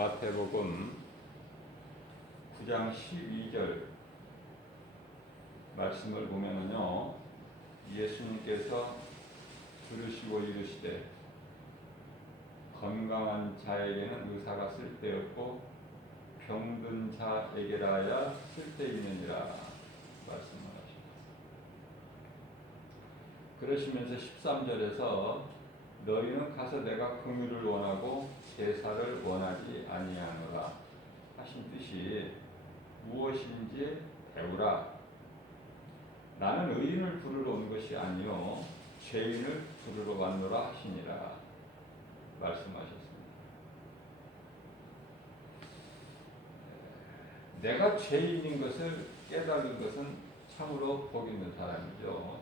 마태복음 9장 12절 말씀을 보면은요, 예수님께서 부르시고 이르시되 건강한 자에게는 의사가 쓸데없고 병든 자에게라야 쓸데있느니라 말씀을 하십니다. 그러시면서 13절에서 너희는 가서 내가 긍휼을 원하고 제사를 원하지 아니하노라 하신 뜻이 무엇인지 배우라. 나는 의인을 부르러 온 것이 아니요 죄인을 부르러 왔노라 하시니라 말씀하셨습니다. 내가 죄인인 것을 깨달은 것은 참으로 복 있는 사람이죠.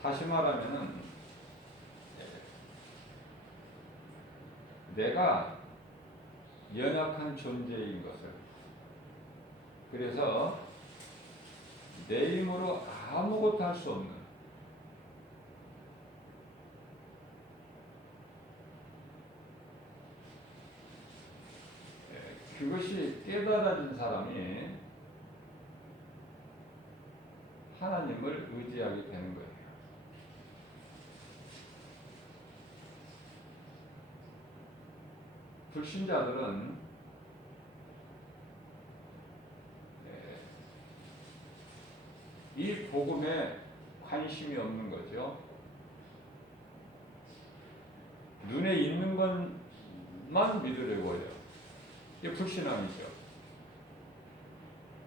다시 말하면은 내가 연약한 존재인 것을, 그래서 내 힘으로 아무것도 할 수 없는, 그것이 깨달아진 사람이 하나님을 의지하게 되는 거예요. 불신자들은 이 복음에 관심이 없는 거죠. 눈에 있는 것만 믿으려고 해요. 이게 불신앙이죠.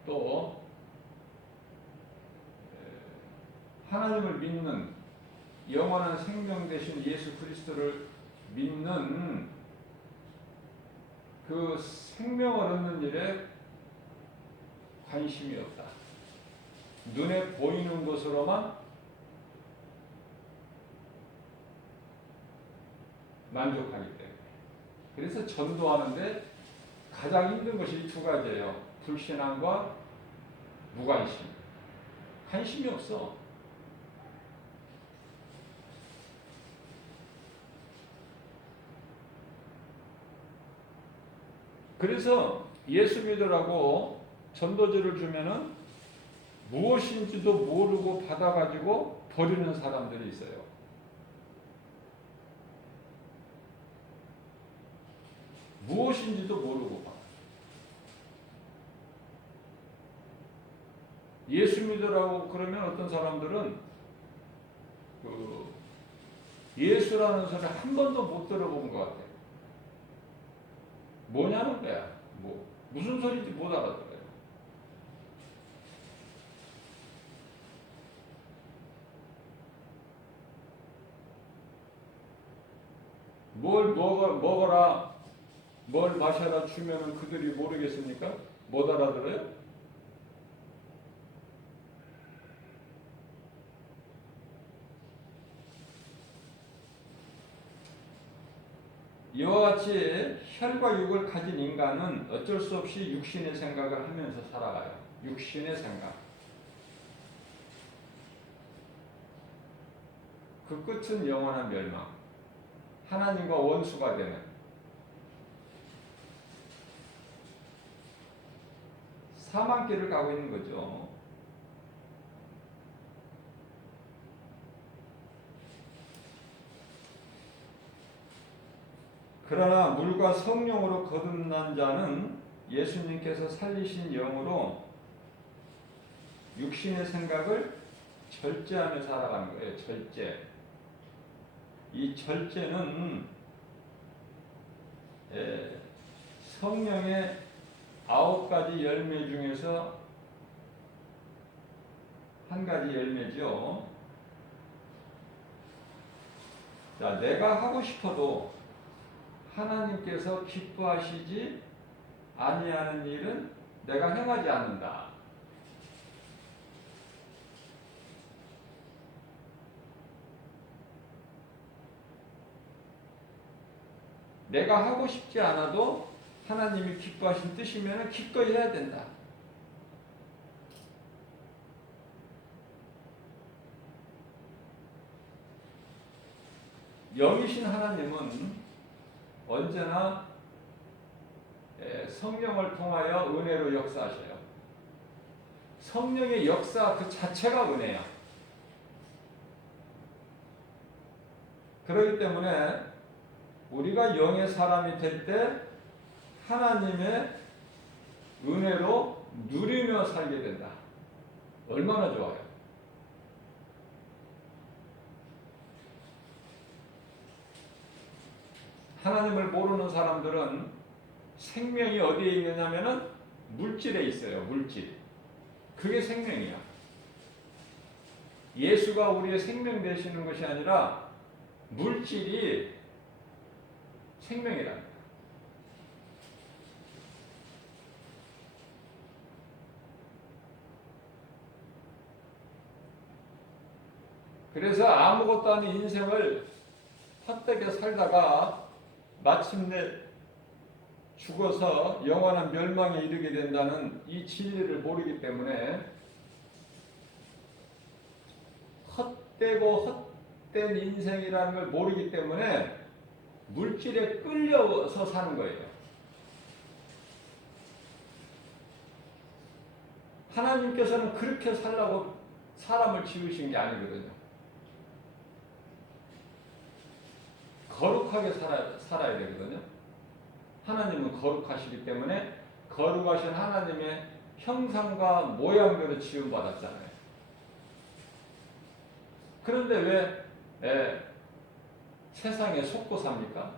또 하나님을 믿는, 영원한 생명 되신 예수 그리스도를 믿는 그 생명을 얻는 일에 관심이 없다. 눈에 보이는 것으로만 만족하기 때문에. 그래서 전도하는데 가장 힘든 것이 이 두 가지예요. 불신앙과 무관심. 관심이 없어. 그래서 예수 믿으라고 전도지를 주면은 무엇인지도 모르고 받아가지고 버리는 사람들이 있어요. 무엇인지도 모르고 받아. 예수 믿으라고 그러면 어떤 사람들은 예수라는 소리 한 번도 못 들어본 것 같아요. 뭐냐는 거야. 무슨 소리인지 못 알아들어요. 뭘 먹어라, 뭘 마셔라 주면은 그들이 모르겠습니까? 못 알아들어요? 이와 같이 혈과 육을 가진 인간은 어쩔 수 없이 육신의 생각을 하면서 살아가요. 육신의 생각. 그 끝은 영원한 멸망. 하나님과 원수가 되는 사망길을 가고 있는 거죠. 그러나 물과 성령으로 거듭난 자는 예수님께서 살리신 영으로 육신의 생각을 절제하며 살아가는 거예요. 절제. 이 절제는 성령의 9가지 열매 중에서 한 가지 열매죠. 자, 내가 하고 싶어도 하나님께서 기뻐하시지 아니하는 일은 내가 행하지 않는다. 내가 하고 싶지 않아도 하나님이 기뻐하신 뜻이면 기꺼이 해야 된다. 영이신 하나님은 언제나 성령을 통하여 은혜로 역사하셔요. 성령의 역사 그 자체가 은혜야. 그렇기 때문에 우리가 영의 사람이 될 때 하나님의 은혜로 누리며 살게 된다. 얼마나 좋아요. 하나님을 모르는 사람들은 생명이 어디에 있느냐면은 물질에 있어요. 물질. 그게 생명이야. 예수가 우리의 생명 되시는 것이 아니라 물질이 생명이랍니다. 그래서 아무것도 아닌 인생을 헛되게 살다가 마침내 죽어서 영원한 멸망에 이르게 된다는 이 진리를 모르기 때문에 헛되고 헛된 인생이라는 걸 모르기 때문에 물질에 끌려서 사는 거예요. 하나님께서는 그렇게 살라고 사람을 지으신 게 아니거든요. 거룩하게 살아야 되거든요. 하나님은 거룩하시기 때문에 거룩하신 하나님의 형상과 모양대로 지음받았잖아요. 그런데 왜 세상에 속고 삽니까?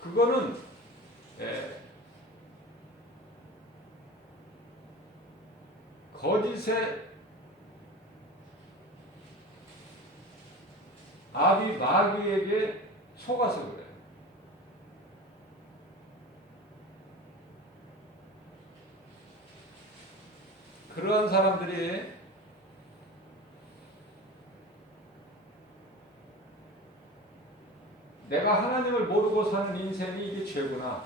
그거는 거짓의 아비 마귀에게 속아서 그래요. 그러한 사람들이 내가 하나님을 모르고 사는 인생이 이게 죄구나.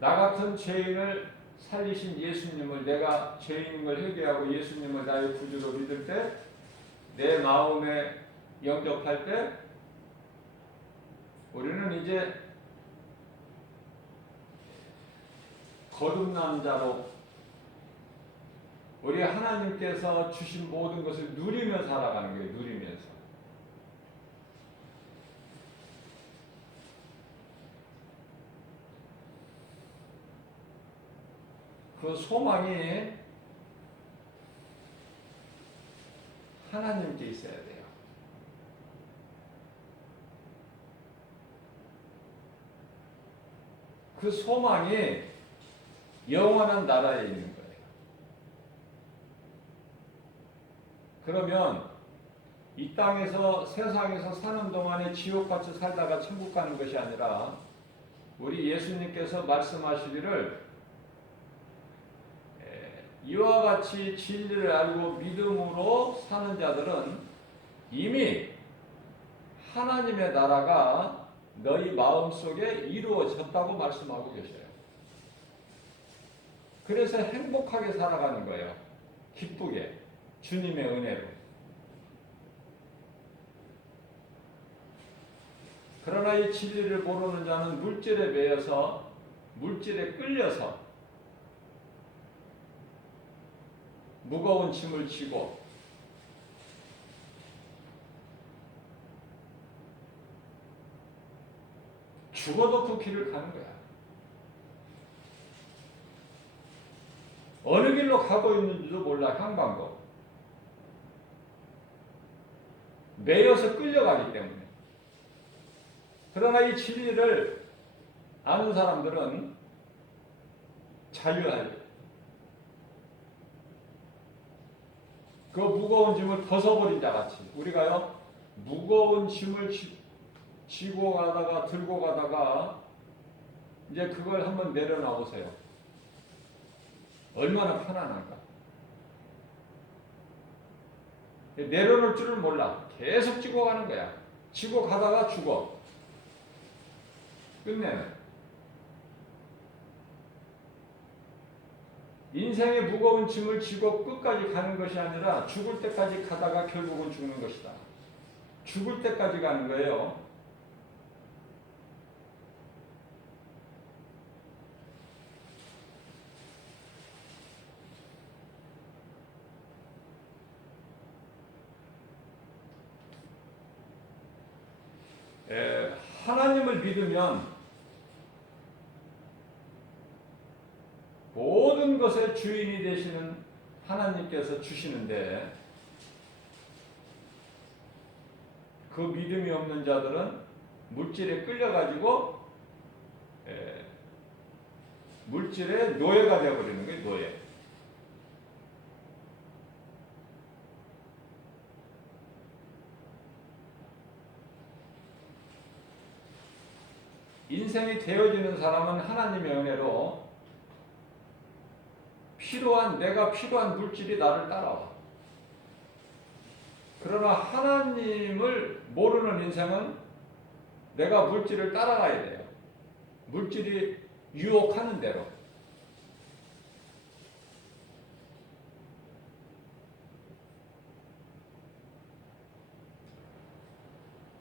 나 같은 죄인을 살리신 예수님을, 내가 죄인인 걸 회개하고 예수님을 나의 구주로 믿을 때, 내 마음에 영접할 때 우리는 이제 거듭난 자로 우리 하나님께서 주신 모든 것을 누리며 살아가는 거예요. 누리면서. 그 소망이 하나님께 있어야 돼요. 그 소망이 영원한 나라에 있는 거예요. 그러면 이 땅에서 세상에서 사는 동안에 지옥같이 살다가 천국 가는 것이 아니라 우리 예수님께서 말씀하시기를 이와 같이 진리를 알고 믿음으로 사는 자들은 이미 하나님의 나라가 너희 마음속에 이루어졌다고 말씀하고 계셔요. 그래서 행복하게 살아가는 거예요. 기쁘게. 주님의 은혜로. 그러나 이 진리를 모르는 자는 물질에 매여서 물질에 끌려서 무거운 짐을 지고 죽어도 그 길을 가는 거야. 어느 길로 가고 있는지도 몰라. 향방도. 매여서 끌려가기 때문에. 그러나 이 진리를 아는 사람들은 자유하죠. 그 무거운 짐을 벗어버린 자같이 우리가요 무거운 짐을 지고 가다가 들고 가다가 이제 그걸 한번 내려놔 보세요. 얼마나 편안한가. 내려놓을 줄을 몰라. 계속 지고 가는 거야. 지고 가다가 죽어. 끝내는. 인생의 무거운 짐을 지고 끝까지 가는 것이 아니라 죽을 때까지 가다가 결국은 죽는 것이다. 죽을 때까지 가는 거예요. 하나님을 믿으면 모든 것의 주인이 되시는 하나님께서 주시는데, 그 믿음이 없는 자들은 물질에 끌려가지고 물질의 노예가 되어버리는 거예요. 노예. 인생이 되어지는 사람은 하나님의 은혜로 내가 필요한 물질이 나를 따라와. 그러나 하나님을 모르는 인생은 내가 물질을 따라가야 돼요. 물질이 유혹하는 대로.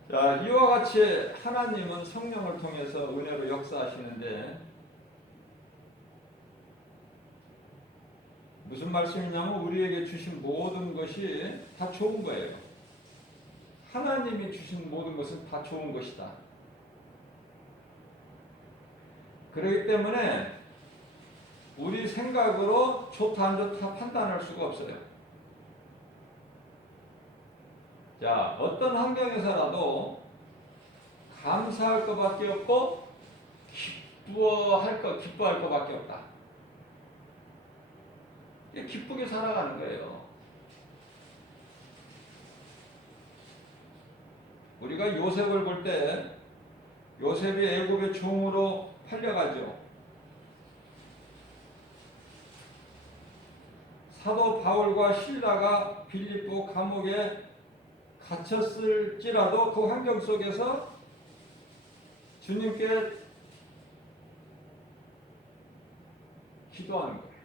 자, 이와 같이 하나님은 성령을 통해서 은혜로 역사하시는데, 무슨 말씀이냐면 우리에게 주신 모든 것이 다 좋은 거예요. 하나님이 주신 모든 것은 다 좋은 것이다. 그렇기 때문에 우리 생각으로 좋다 안 좋다 판단할 수가 없어요. 자, 어떤 환경에서라도 감사할 것밖에 없고 기뻐할 것밖에 없다. 기쁘게 살아가는 거예요. 우리가 요셉을 볼 때 요셉이 애굽의 종으로 팔려가죠. 사도 바울과 실라가 빌립보 감옥에 갇혔을지라도 그 환경 속에서 주님께 기도하는 거예요.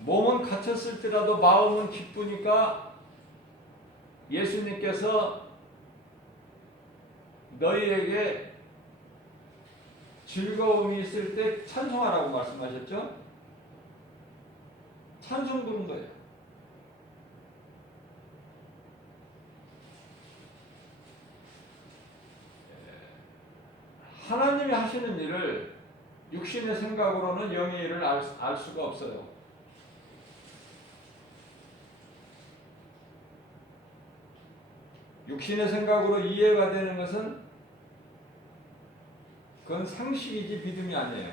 몸은 갇혔을지라도 마음은 기쁘니까 예수님께서 너희에게 즐거움이 있을 때 찬송하라고 말씀하셨죠? 찬송 부른 거예요. 하나님이 하시는 일을 육신의 생각으로는 영의 일을 알 수가 없어요. 육신의 생각으로 이해가 되는 것은 그건 상식이지 믿음이 아니에요.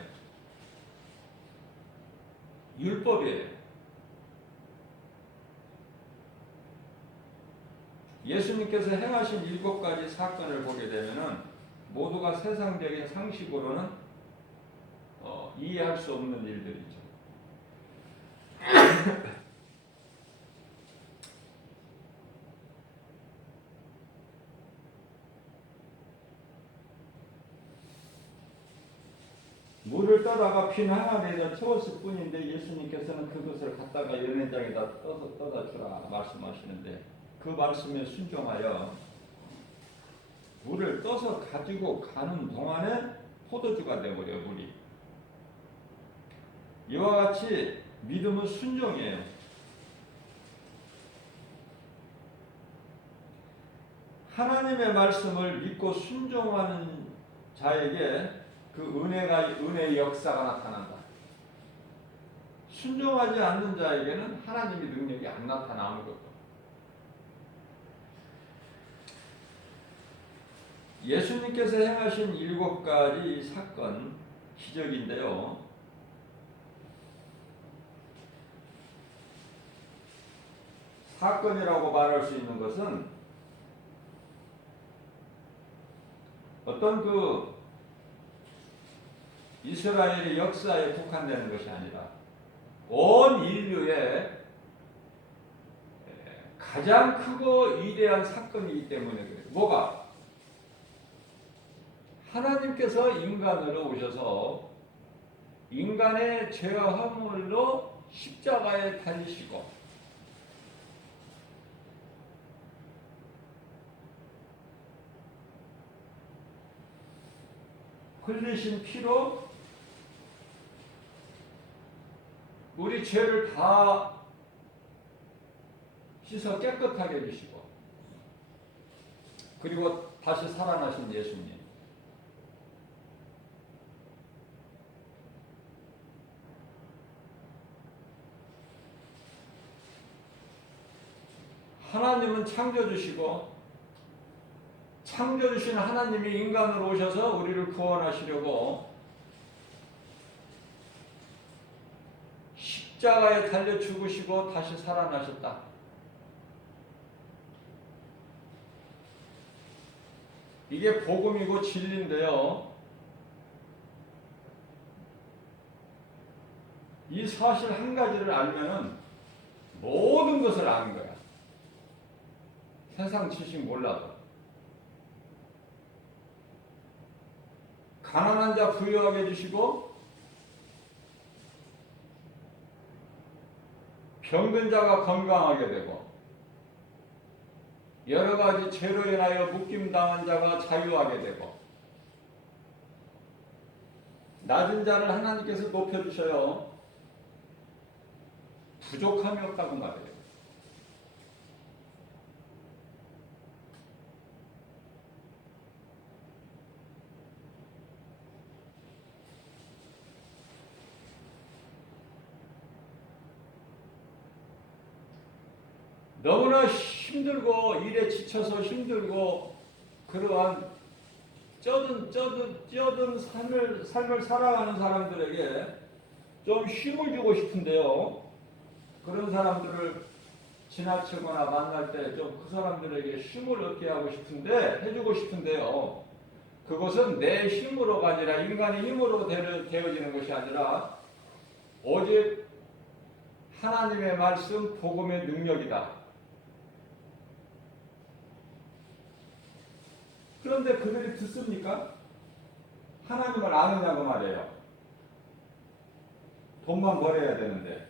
율법이에요. 예수님께서 행하신 7가지 사건을 보게 되면은 모두가 세상적인 상식으로는 이해할 수 없는 일들이죠. 물을 떠다가 빈 항아리에다 채웠을 뿐인데 예수님께서는 그것을 갖다가 연회장에다 떠다 주라 말씀하시는데, 그 말씀에 순종하여 물을 떠서 가지고 가는 동안에 포도주가 되어버려 물이. 이와 같이 믿음은 순종이에요. 하나님의 말씀을 믿고 순종하는 자에게 그 은혜의 역사가 나타난다. 순종하지 않는 자에게는 하나님의 능력이 안 나타나. 아무것도. 예수님께서 행하신 7가지 사건, 기적인데요. 사건이라고 말할 수 있는 것은 어떤 그 이스라엘의 역사에 국한되는 것이 아니라 온 인류의 가장 크고 위대한 사건이기 때문에 그래요. 뭐가? 하나님께서 인간으로 오셔서 인간의 죄와 허물로 십자가에 달리시고 흘리신 피로 우리 죄를 다 씻어 깨끗하게 해주시고 그리고 다시 살아나신 예수님. 하나님은 창조주시고 창조주신 하나님이 인간으로 오셔서 우리를 구원하시려고 십자가에 달려 죽으시고 다시 살아나셨다. 이게 복음이고 진리인데요. 이 사실 한 가지를 알면은 모든 것을 아는 거야. 세상 지식 몰라도. 가난한 자 부유하게 해주시고 병든 자가 건강하게 되고 여러 가지 죄로 인하여 묶임당한 자가 자유하게 되고 낮은 자를 하나님께서 높여주셔요. 부족함이 없다고 말해요. 너무나 힘들고 일에 지쳐서 힘들고 그러한 쩌든 삶을 살아가는 사람들에게 좀 쉼을 주고 싶은데요. 그런 사람들을 지나치거나 만날 때 좀 그 사람들에게 쉼을 얻게 하고 싶은데 해주고 싶은데요. 그것은 내 힘으로가 아니라 인간의 힘으로 되어지는 것이 아니라 오직 하나님의 말씀 복음의 능력이다. 그런데 그들이 듣습니까? 하나님을 아느냐고 말이에요. 돈만 벌어야 되는데.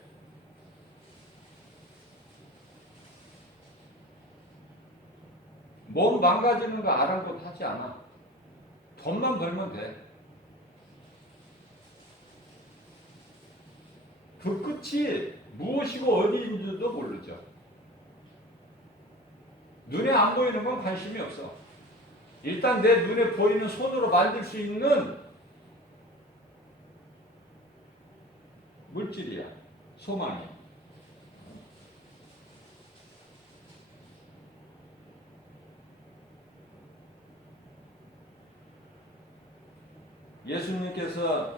몸 망가지는 거 아랑곳하지 않아. 돈만 벌면 돼. 그 끝이 무엇이고 어디인 줄도 모르죠. 눈에 안 보이는 건 관심이 없어. 일단 내 눈에 보이는 손으로 만들 수 있는 물질이야. 소망이. 예수님께서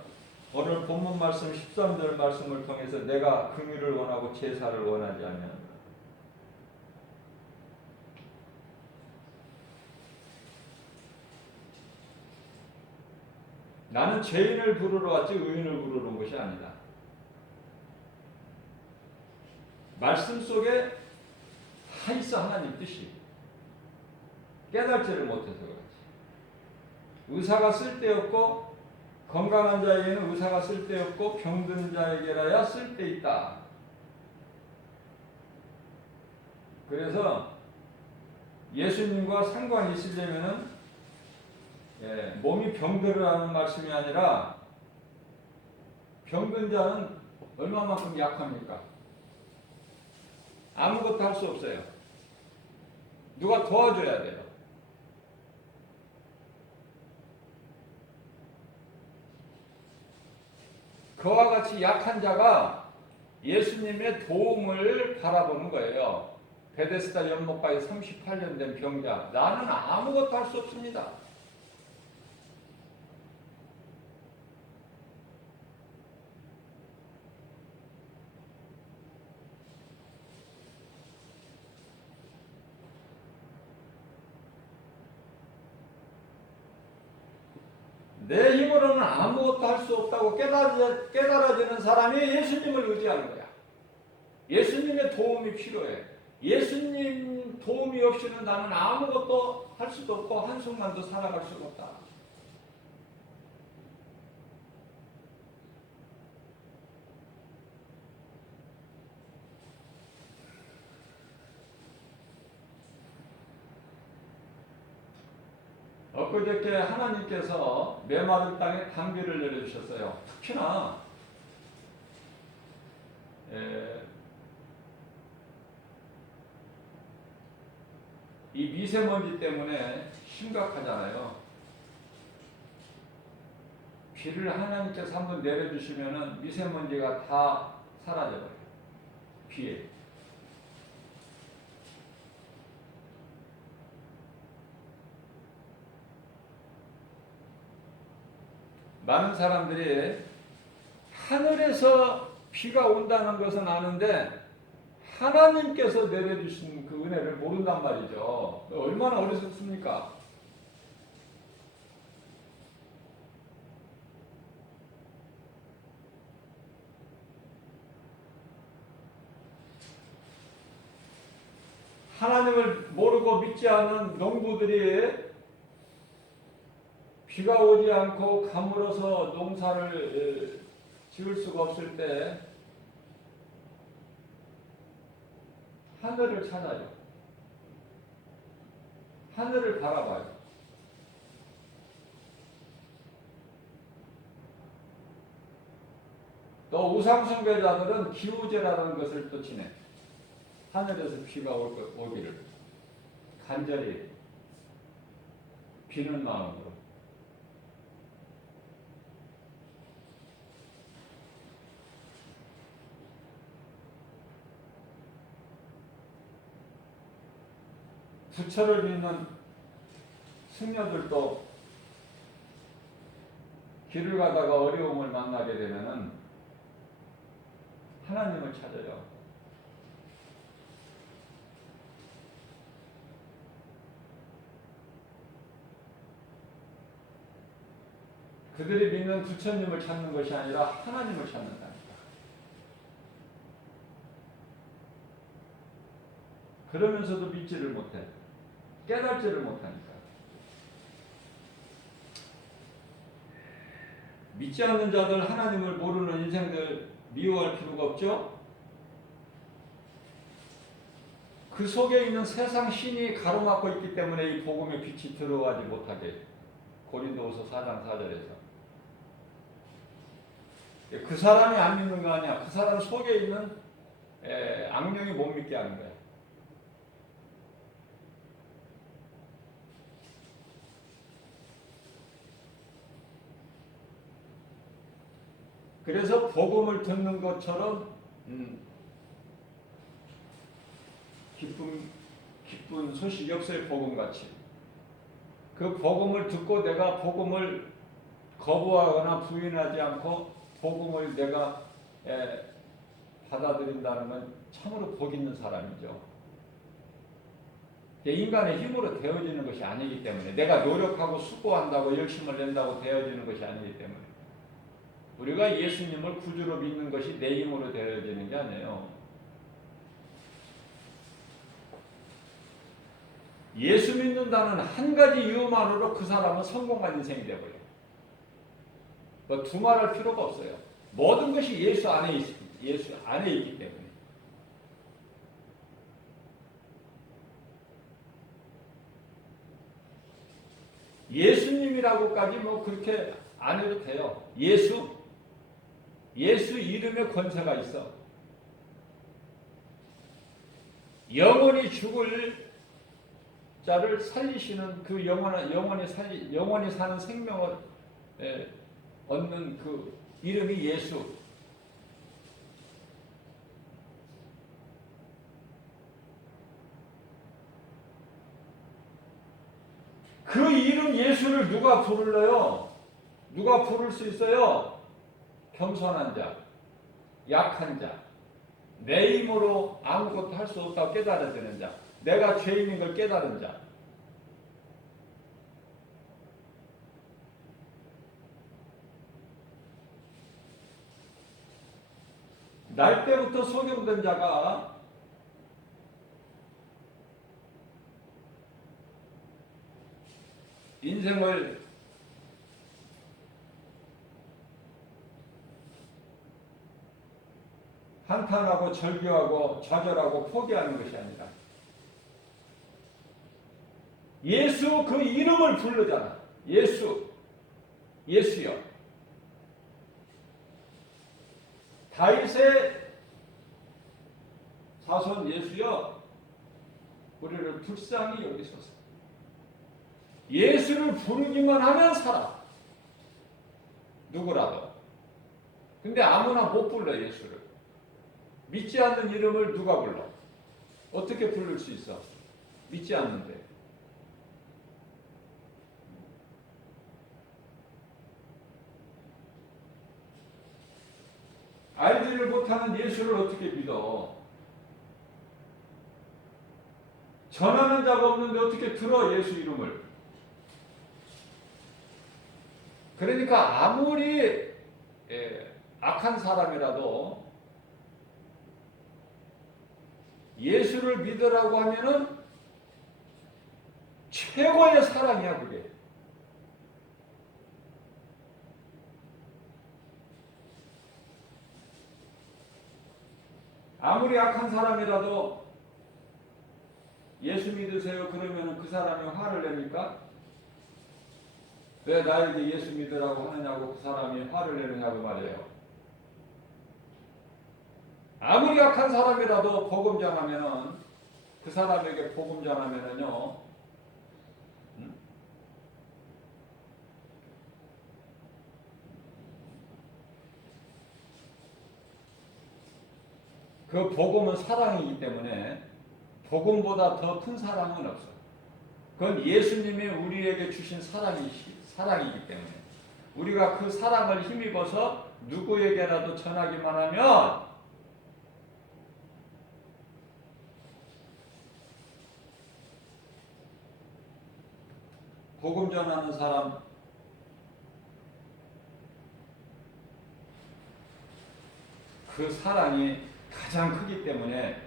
오늘 본문 말씀 13절 말씀을 통해서 내가 긍휼을 원하고 제사를 원하지 않냐. 나는 죄인을 부르러 왔지 의인을 부르러 온 것이 아니다. 말씀 속에 다 있어 하나님 뜻이. 깨달지를 못해서 그렇지. 의사가 쓸데없고 건강한 자에게는 의사가 쓸데없고 병든 자에게라야 쓸데있다. 그래서 예수님과 상관이 있으려면은 몸이 병들으라는 말씀이 아니라 병든 자는 얼마만큼 약합니까? 아무것도 할 수 없어요. 누가 도와줘야 돼요. 그와 같이 약한 자가 예수님의 도움을 바라보는 거예요. 베데스다 연못가에 38년 된 병자. 나는 아무것도 할 수 없습니다. 내 힘으로는 아무것도 할 수 없다고 깨달아지는 사람이 예수님을 의지하는 거야. 예수님의 도움이 필요해. 예수님 도움이 없이는 나는 아무것도 할 수도 없고 한순간도 살아갈 수가 없다. 엊그저께 하나님께서 메마른 땅에 단비를 내려주셨어요. 특히나 이 미세먼지 때문에 심각하잖아요. 비를 하나님께서 한번 내려주시면은 미세먼지가 다 사라져버려요. 비에. 많은 사람들이 하늘에서 비가 온다는 것은 아는데 하나님께서 내려주신 그 은혜를 모른단 말이죠. 얼마나 어리석습니까? 하나님을 모르고 믿지 않는 농부들이 비가 오지 않고 가물어서 농사를 지을 수가 없을 때 하늘을 찾아요. 하늘을 바라봐요. 또 우상숭배자들은 기우제라는 것을 또 지내. 하늘에서 비가 오기를 간절히 비는 마음으로. 부처를 믿는 승려들도 길을 가다가 어려움을 만나게 되면은 하나님을 찾아요. 그들이 믿는 부처님을 찾는 것이 아니라 하나님을 찾는다니까. 그러면서도 믿지를 못해. 깨달지를 못하니까. 믿지 않는 자들, 하나님을 모르는 인생들 미워할 필요가 없죠? 그 속에 있는 세상 신이 가로막고 있기 때문에 이 복음의 빛이 들어가지 못하게. 고린도후서 4장 4절에서. 그 사람이 안 믿는 거 아니야. 그 사람 속에 있는 악령이 못 믿게 하는 거야. 그래서 복음을 듣는 것처럼 기쁜 소식, 역사의 복음같이 그 복음을 듣고 내가 복음을 거부하거나 부인하지 않고 복음을 내가 받아들인다는 건 참으로 복 있는 사람이죠. 인간의 힘으로 되어지는 것이 아니기 때문에, 내가 노력하고 수고한다고 열심을 낸다고 되어지는 것이 아니기 때문에, 우리가 예수님을 구주로 믿는 것이 내 힘으로 되어지는 게 아니에요. 예수 믿는다는 한 가지 이유만으로 그 사람은 성공한 인생이 되어버려요. 두말할 필요가 없어요. 모든 것이 예수 안에 있기 때문에. 예수님이라고까지 그렇게 안 해도 돼요. 예수 이름에 권세가 있어. 영원히 죽을 자를 살리시는 그 영원히 사는 생명을 얻는 그 이름이 예수. 그 이름 예수를 누가 부를래요? 누가 부를 수 있어요? 겸손한 자, 약한 자, 내 힘으로 아무것도 할 수 없다고 깨달아지는 자, 내가 죄인인 걸 깨달은 자. 날 때부터 소경된 자가 인생을 한탄하고 절규하고 좌절하고 포기하는 것이 아니라 예수 그 이름을 부르잖아. 예수여. 다윗의 자손 예수여, 우리를 불쌍히 여기소서. 예수를 부르기만 하면 살아. 누구라도. 근데 아무나 못 불러, 예수를. 믿지 않는 이름을 누가 불러? 어떻게 부를 수 있어? 믿지 않는데. 알지를 못하는 예수를 어떻게 믿어? 전하는 자가 없는데 어떻게 들어, 예수 이름을? 그러니까 아무리 악한 사람이라도 예수를 믿으라고 하면은 최고의 사랑이야, 그게. 아무리 악한 사람이라도 예수 믿으세요 그러면 그 사람이 화를 냅니까? 왜 나에게 예수 믿으라고 하느냐고 그 사람이 화를 내느냐고 말이에요. 아무리 악한 사람이라도 복음 전하면은, 그 사람에게 복음 전하면은요, 그 복음은 사랑이기 때문에 복음보다 더 큰 사랑은 없어. 그건 예수님이 우리에게 주신 사랑이기 때문에 우리가 그 사랑을 힘입어서 누구에게라도 전하기만 하면 복음 전하는 사람, 그 사랑이 가장 크기 때문에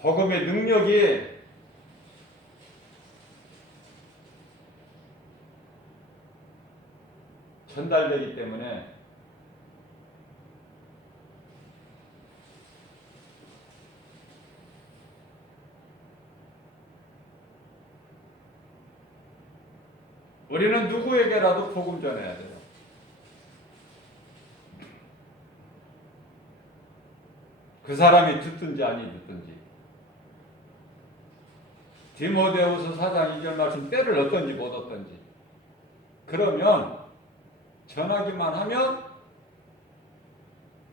복음의 능력이 전달되기 때문에 우리는 누구에게라도 복음 전해야 돼요. 그 사람이 듣든지 아니 듣든지. 디모데후서 4장 2절 말씀, 때를 얻든지 못 얻든지. 그러면 전하기만 하면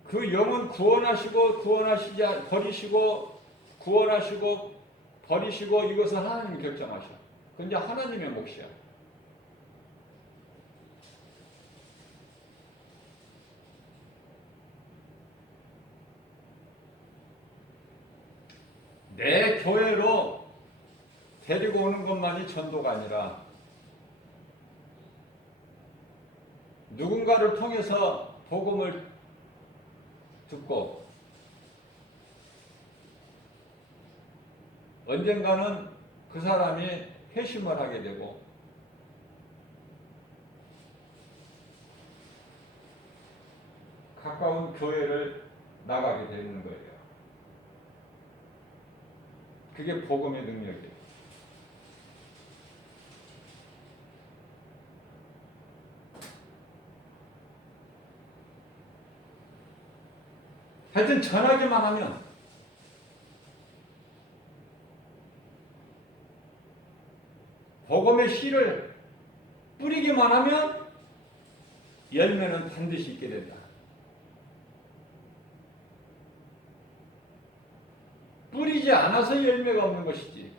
그 영은 구원하시고 버리시고 이것은 하나님이 결정하셔. 그건 이제 하나님의 몫이야. 내 교회로 데리고 오는 것만이 전도가 아니라 누군가를 통해서 복음을 듣고 언젠가는 그 사람이 회심을 하게 되고 가까운 교회를 나가게 되는 거예요. 그게 복음의 능력이에요. 하여튼 전하기만 하면 복음의 씨를 뿌리기만 하면 열매는 반드시 있게 된다. 뿌리지 않아서 열매가 없는 것이지.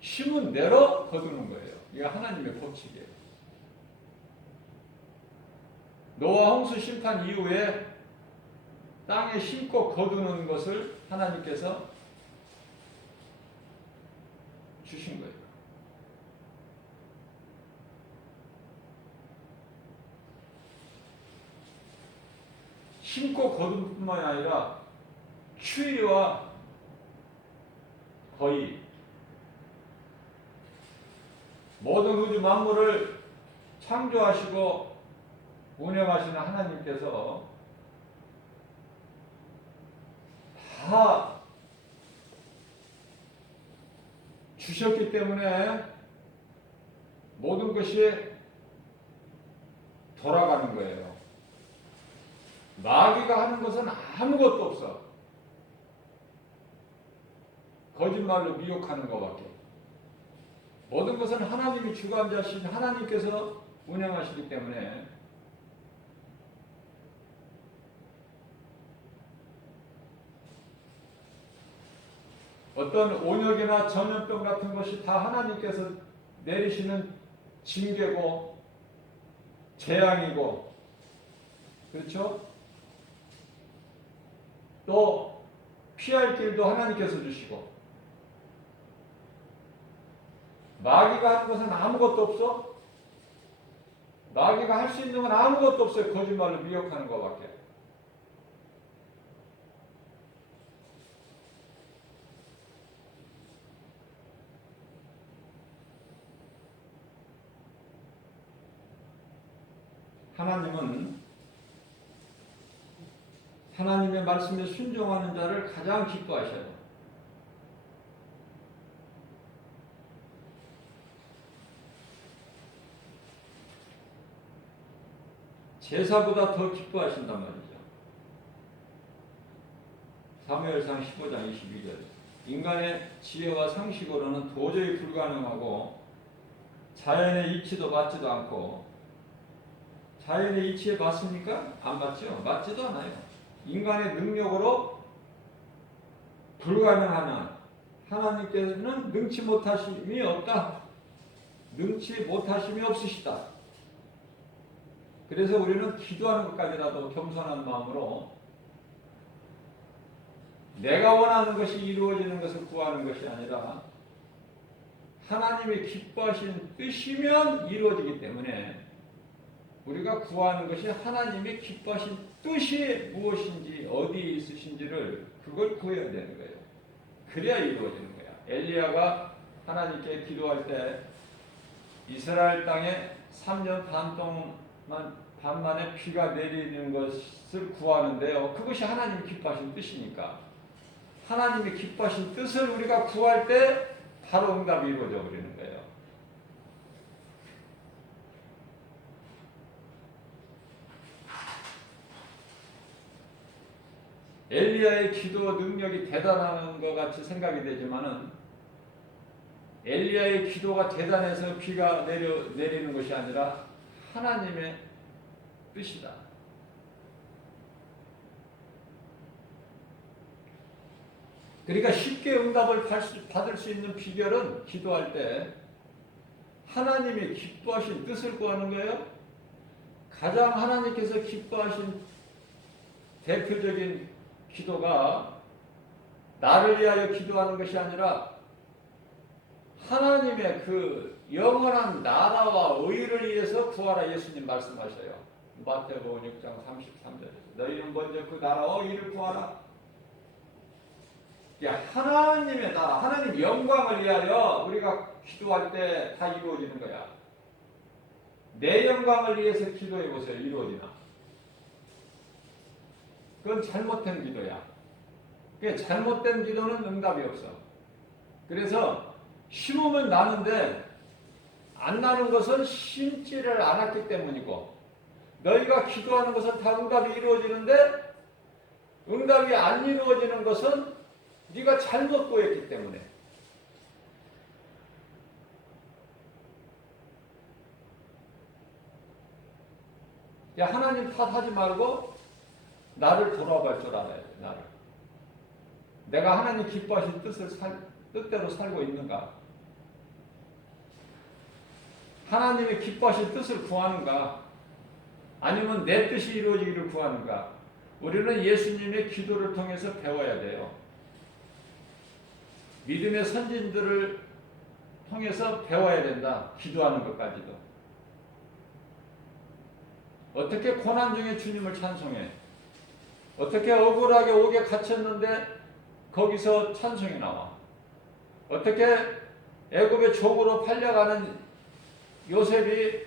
심은 대로 거두는 거예요. 이게 하나님의 법칙이에요. 노아 홍수 심판 이후에 땅에 심고 거두는 것을 하나님께서 주신 거예요. 심고 거둘 뿐만 아니라 추위와 거의 모든 우주 만물을 창조하시고 운영하시는 하나님께서 다 주셨기 때문에 모든 것이 돌아가는 거예요. 마귀가 하는 것은 아무것도 없어. 거짓말로 미혹하는 것밖에. 모든 것은 하나님이 주관자신 하나님께서 운영하시기 때문에 어떤 온역이나 전염병 같은 것이 다 하나님께서 내리시는 징계고 재앙이고, 그렇죠? 또 피할 길도 하나님께서 주시고, 마귀가 하는 것은 아무것도 없어. 마귀가 할 수 있는 건 아무것도 없어요. 거짓말로 미혹하는 것밖에. 하나님은 하나님의 말씀에 순종하는 자를 가장 기뻐하셔요. 제사보다 더 기뻐하신단 말이죠. 사무엘상 15장 22절. 인간의 지혜와 상식으로는 도저히 불가능하고 자연의 이치도 맞지도 않고, 자연의 이치에 맞습니까? 안 맞죠? 맞지도 않아요. 인간의 능력으로 불가능한 하나님께서는 능치 못하심이 없다. 능치 못하심이 없으시다. 그래서 우리는 기도하는 것까지라도 겸손한 마음으로 내가 원하는 것이 이루어지는 것을 구하는 것이 아니라 하나님의 기뻐하신 뜻이면 이루어지기 때문에 우리가 구하는 것이 하나님의 기뻐하신 뜻이 무엇인지 어디에 있으신지를 그걸 구해야 되는 거예요. 그래야 이루어지는 거야. 엘리야가 하나님께 기도할 때 이스라엘 땅에 3년 반 동안 반만에 비가 내리는 것을 구하는데요. 그것이 하나님이 기뻐하신 뜻이니까 하나님이 기뻐하신 뜻을 우리가 구할 때 바로 응답이 이루어져 버리는 거예요. 엘리야의 기도 능력이 대단한 것 같이 생각이 되지만은 엘리야의 기도가 대단해서 비가 내리는 것이 아니라 하나님의 뜻이다. 그러니까 쉽게 응답을 받을 수 있는 비결은 기도할 때 하나님이 기뻐하신 뜻을 구하는 거예요. 가장 하나님께서 기뻐하신 대표적인 기도가 나를 위하여 기도하는 것이 아니라 하나님의 그 영원한 나라와 의를 위해서 구하라 예수님 말씀하셔요. 마태복음 6장 33절에서 너희는 먼저 그 나라와 의를 구하라. 하나님의 나라, 하나님 영광을 위하여 우리가 기도할 때 다 이루어지는 거야. 내 영광을 위해서 기도해 보세요. 이루어지나? 그건 잘못된 기도야. 잘못된 기도는 응답이 없어. 그래서 심으면 나는데 안 나는 것은 심지를 않았기 때문이고, 너희가 기도하는 것은 다 응답이 이루어지는데 응답이 안 이루어지는 것은 네가 잘못 구했기 때문에. 야, 하나님 탓하지 말고 나를 돌아볼 줄 알아야 돼. 나를. 내가 하나님 기뻐하신 뜻대로 살고 있는가? 하나님의 기뻐하신 뜻을 구하는가? 아니면 내 뜻이 이루어지기를 구하는가? 우리는 예수님의 기도를 통해서 배워야 돼요. 믿음의 선진들을 통해서 배워야 된다. 기도하는 것까지도. 어떻게 고난 중에 주님을 찬송해? 어떻게 억울하게 옥에 갇혔는데 거기서 찬송이 나와. 어떻게 애굽의 종으로 팔려가는 요셉이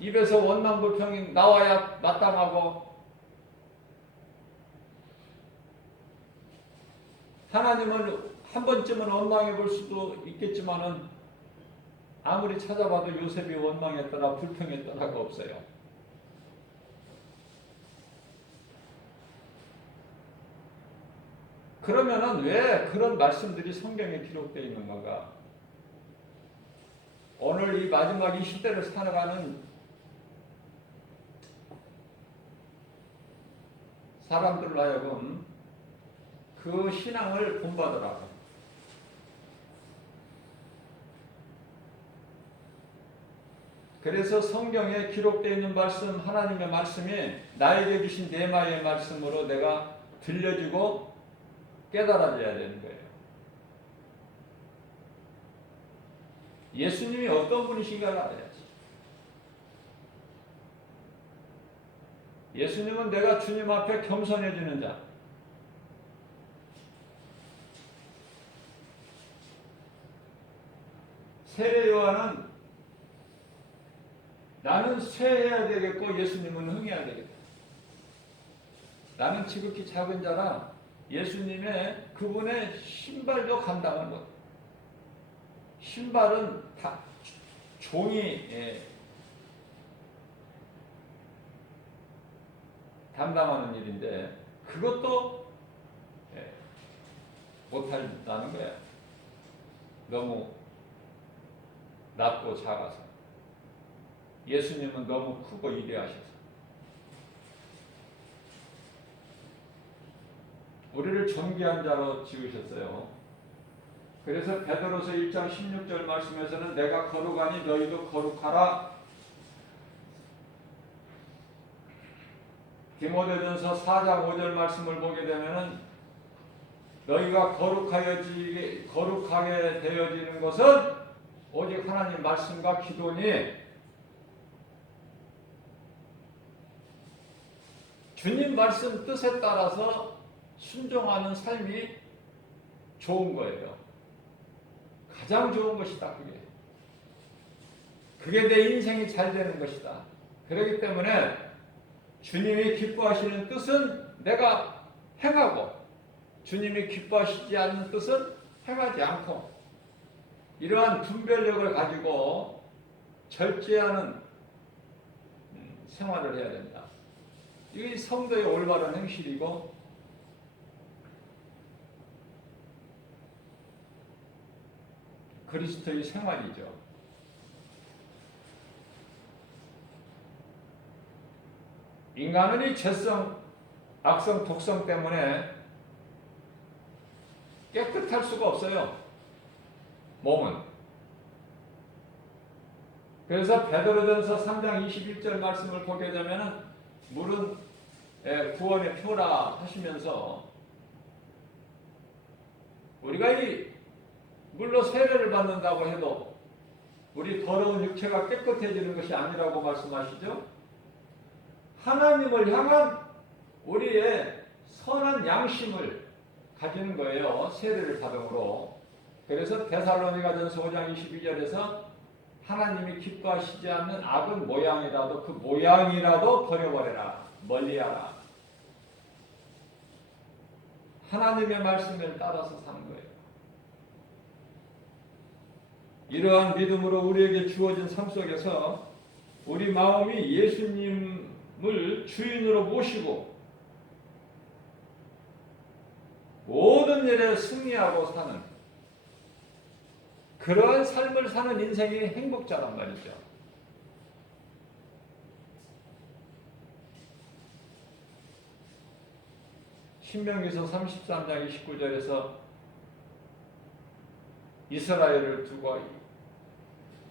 입에서 원망불평이 나와야 마땅하고, 하나님은 한 번쯤은 원망해 볼 수도 있겠지만은 아무리 찾아봐도 요셉이 원망했더라 불평했더라가 없어요. 그러면은 왜 그런 말씀들이 성경에 기록되어 있는 건가? 오늘 이 마지막 이 시대를 살아가는 사람들로 하여금 그 신앙을 본받으라고. 그래서 성경에 기록되어 있는 말씀, 하나님의 말씀이 나에게 주신 네마의 말씀으로 내가 들려주고 깨달아져야 되는 거예요. 예수님이 어떤 분이신가를 알아야지. 예수님은 내가 주님 앞에 겸손해지는 자, 세례 요한은 나는 쇠해야 되겠고 예수님은 흥해야 되겠다. 나는 지극히 작은 자라 예수님의 그분의 신발도 감당하는 것. 신발은 다 종이 담당하는 일인데 그것도 못한다는 거야. 너무 낮고 작아서. 예수님은 너무 크고 위대하셔서 우리를 존귀한 자로 지으셨어요. 그래서 베드로서 1장 16절 말씀에서는 내가 거룩하니 너희도 거룩하라. 디모데전서 4장 5절 말씀을 보게 되면은 너희가 거룩하게 되어지는 것은 오직 하나님 말씀과 기도니 주님 말씀 뜻에 따라서 순종하는 삶이 좋은 거예요. 가장 좋은 것이다. 그게 내 인생이 잘 되는 것이다. 그렇기 때문에 주님이 기뻐하시는 뜻은 내가 행하고 주님이 기뻐하시지 않는 뜻은 행하지 않고 이러한 분별력을 가지고 절제하는 생활을 해야 된다. 이게 성도의 올바른 행실이고 그리스도의 생활이죠. 인간은 이 죄성, 악성, 독성 때문에 깨끗할 수가 없어요. 몸은. 그래서 베드로전서 3장 21절 말씀을 보게 되면 물은 구원의 표라 하시면서 우리가 이 물로 세례를 받는다고 해도 우리 더러운 육체가 깨끗해지는 것이 아니라고 말씀하시죠. 하나님을 향한 우리의 선한 양심을 가지는 거예요. 세례를 받음으로. 그래서 데살로니가전서 5장 22절에서 하나님이 기뻐하시지 않는 악은 모양이라도 그 모양이라도 버려버려라. 멀리하라. 하나님의 말씀을 따라서 사는 거예요. 이러한 믿음으로 우리에게 주어진 삶 속에서 우리 마음이 예수님을 주인으로 모시고 모든 일에 승리하고 사는 그러한 삶을 사는 인생이 행복자란 말이죠. 신명기서 33장 29절에서 이스라엘을 두고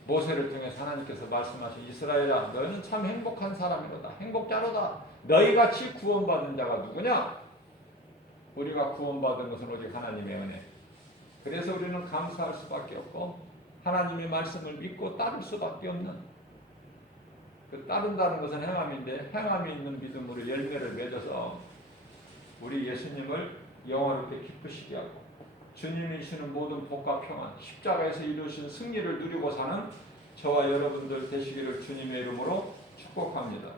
모세를 통해서 하나님께서 말씀하신 이스라엘아 너희는 참 행복한 사람이로다. 행복자로다. 너희같이 구원받은 자가 누구냐? 우리가 구원받은 것은 오직 하나님의 은혜. 그래서 우리는 감사할 수밖에 없고 하나님의 말씀을 믿고 따를 수밖에 없는 그 따른다는 것은 행함인데 행함이 있는 믿음으로 열매를 맺어서 우리 예수님을 영원하게 기쁘시게 하고 주님이 주시는 모든 복과 평안, 십자가에서 이루신 승리를 누리고 사는 저와 여러분들 되시기를 주님의 이름으로 축복합니다.